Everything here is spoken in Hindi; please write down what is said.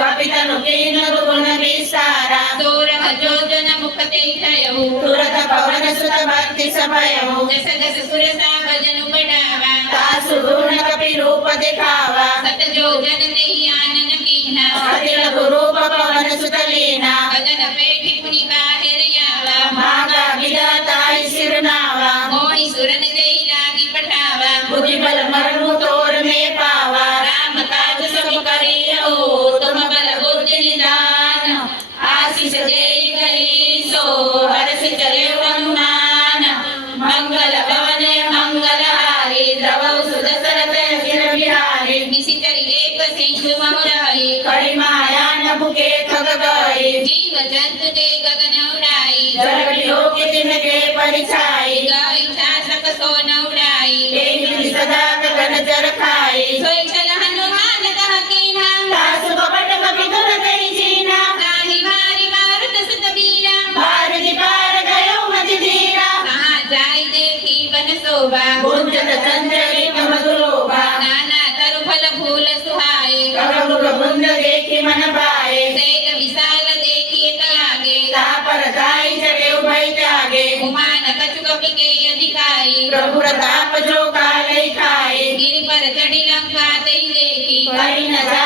कपितनु कीन गुण विसारा सोरह जोजन मुखते थयो तुरत पवन सुत भक्ति सभयो जस जस सुरसा भजन बढ़ावा तासु गुण कपि रूप दिखावा सत जोजन देहि आनन कीना अति लघु रूप पवन सुत लीना भजन पेठि पुनि बाहिर आवा भागा विधाता सिरनावा मोहि सुरन देहि लागी पठावा बुद्धि बल मरनु तोर में पावा राम काज सब करियो तुम बल बुद्धि निदान आशीष दे गई सो हर्ष चले हनुमान मंगल भवन मंगलहारी द्रवौ सुदशरथ चिर बिहारी निशिचरी एक सिंधु महुराई कड़ी माया न भुके खग गए जीव जंतु के गगन उड़ाई जल वियोग तिनके परिछाई गाय शासक सोन उड़ाई एक विधि सदा गगन जर खाई सोई चल हनुमान कह कीना तासु कपट कपि धुर गई जीना ताहि मारी मारुत सुत बीरा भारती पार गयो मति धीरा कहाँ जाई देखी बन शोभा गुंजन चंचरी मधुलोभा नाना तरु फल फूल सुहाए कगमुग मुंद देखी मन पाए शैल विशाल देखी एक लागे तापर दाई जगे उभय त्यागे उमान कछु कपि के अधिकाई प्रभु प्रताप जो काले खा